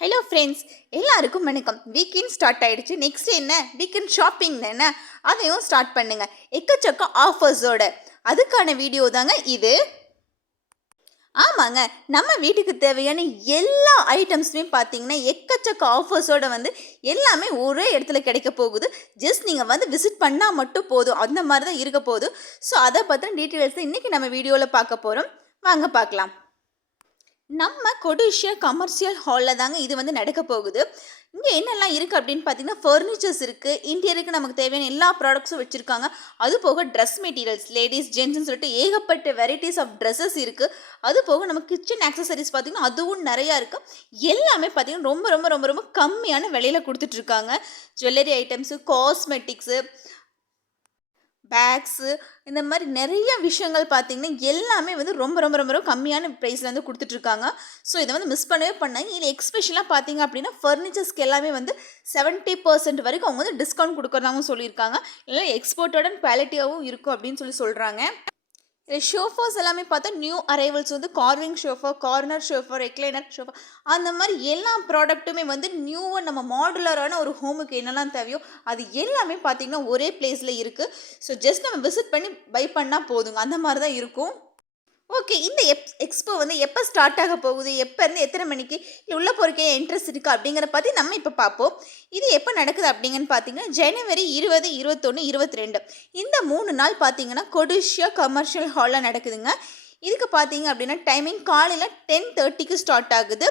Hello friends, எல்லாருக்கும் வணக்கம். Weekend start ஆயிடுச்சு. நெக்ஸ்ட் என்ன வீக்கெண்ட் ஷாப்பிங் தானே, அதையும் ஸ்டார்ட் பண்ணுங்க எக்கச்சக்க ஆஃபர்ஸோட. அதுக்கான வீடியோ தாங்க இது. ஆமாங்க, நம்ம வீட்டுக்கு தேவையான எல்லா ஐட்டம்ஸுமே பார்த்தீங்கன்னா எக்கச்சக்க ஆஃபர்ஸோட எல்லாமே ஒரே இடத்துல கிடைக்க போகுது. ஜஸ்ட் நீங்கள் விசிட் பண்ணால் மட்டும் போதும், அந்த மாதிரி தான் இருக்க போகுது. ஸோ அதை பற்றின டீட்டெயில்ஸ் இன்றைக்கி நம்ம வீடியோவில் பார்க்க போகிறோம். வாங்க பார்க்கலாம். நம்ம கொடிஷியா கமர்ஷியல் ஹாலில் தாங்க இது நடக்க போகுது. இங்கே என்னெல்லாம் இருக்குது அப்படின்னு பார்த்தீங்கன்னா, ஃபர்னிச்சர்ஸ் இருக்குது, இன்டீரியருக்கு நமக்கு தேவையான எல்லா ப்ராடக்ட்ஸும் வச்சுருக்காங்க. அது போக ட்ரெஸ் மெட்டீரியல்ஸ், லேடிஸ் ஜென்ட்ஸ்னு சொல்லிட்டு ஏகப்பட்ட வெரைட்டிஸ் ஆஃப் ட்ரெஸ்ஸஸ் இருக்குது. அது போக நம்ம கிச்சன் ஆக்சசரிஸ் பார்த்திங்கன்னா அதுவும் நிறையா இருக்குது. எல்லாமே பார்த்திங்கன்னா ரொம்ப ரொம்ப ரொம்ப ரொம்ப கம்மியான விலையில் கொடுத்துட்ருக்காங்க. ஜுவல்லரி ஐட்டம்ஸு, காஸ்மெட்டிக்ஸு, பேக்ஸு, இந்த மாதிரி நிறைய விஷயங்கள் பார்த்திங்கன்னா எல்லாமே ரொம்ப ரொம்ப ரொம்ப ரொம்ப கம்மியான ப்ரைஸில் கொடுத்துட்ருக்காங்க. ஸோ இதை மிஸ் பண்ணவே பண்ணாங்க. இதில் எக்ஸ்பெஷலாக பார்த்திங்க அப்படின்னா ஃபர்னிச்சர்ஸ்க்கு எல்லாமே 70% வரைக்கும் அவங்க டிஸ்கவுண்ட் கொடுக்குறதாகவும் சொல்லியிருக்காங்க. இல்லை எக்ஸ்போர்ட்டட் அண்ட் குவாலிட்டியாகவும் இருக்கும் அப்படின்னு சொல்கிறாங்க. இதில் ஷோஃபாஸ் எல்லாமே பார்த்தா new arrivals carving sofa, corner sofa, recliner sofa, அந்த மாதிரி எல்லா ப்ராடக்ட்டுமே நியூவாக நம்ம மாடுலரான ஒரு ஹோமுக்கு என்னெல்லாம் தேவையோ அது எல்லாமே பார்த்திங்கன்னா ஒரே பிளேஸில் இருக்குது. ஸோ ஜஸ்ட் நம்ம விசிட் பண்ணி பை பண்ணால் போதுங்க, அந்த மாதிரி தான் இருக்கும். ஓகே, இந்த எக்ஸ்போ எப்போ ஸ்டார்ட் ஆக போகுது, எப்போருந்து எத்தனை மணிக்கு, இல்லை உள்ளே போகிறக்கே இன்ட்ரெஸ்ட் இருக்கா அப்படிங்கிற பற்றி நம்ம இப்போ பார்ப்போம். இது எப்போ நடக்குது அப்படிங்கன்னு பார்த்தீங்கன்னா, ஜனவரி 20, 21, 22 இந்த 3 நாள் பார்த்தீங்கன்னா கொடிஷியா கமர்ஷியல் ஹாலில் நடக்குதுங்க. இதுக்கு பார்த்தீங்க அப்படின்னா டைமிங் காலையில் 10:30க்கு ஸ்டார்ட் ஆகுது.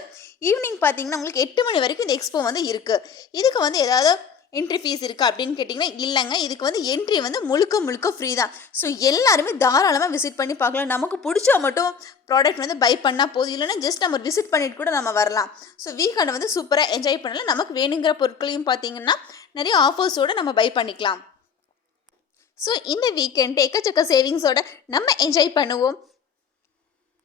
ஈவினிங் பார்த்தீங்கன்னா உங்களுக்கு 8 மணி வரைக்கும் இந்த எக்ஸ்போ இருக்குது. இதுக்கு ஏதாவது என்ட்ரி ஃபீஸ் இருக்குது அப்படின்னு கேட்டிங்கன்னா இல்லைங்க. இதுக்கு என்ட்ரி முழுக்க முழுக்க ஃப்ரீ தான். ஸோ எல்லாருமே தாராளமாக விசிட் பண்ணி பார்க்கலாம். நமக்கு பிடிச்சா மட்டும் ப்ராடக்ட் பை பண்ணால் போதும், இல்லைன்னா ஜஸ்ட் நம்ம விசிட் பண்ணிட்டு கூட நம்ம வரலாம். ஸோ வீக்கெண்டை சூப்பராக என்ஜாய் பண்ணலாம். நமக்கு வேணுங்கிற பொருட்களையும் பார்த்திங்கன்னா நிறைய ஆஃபர்ஸோடு நம்ம பை பண்ணிக்கலாம். ஸோ இந்த வீக்கெண்ட் எக்கச்சக்க சேவிங்ஸோடு நம்ம என்ஜாய் பண்ணுவோம்.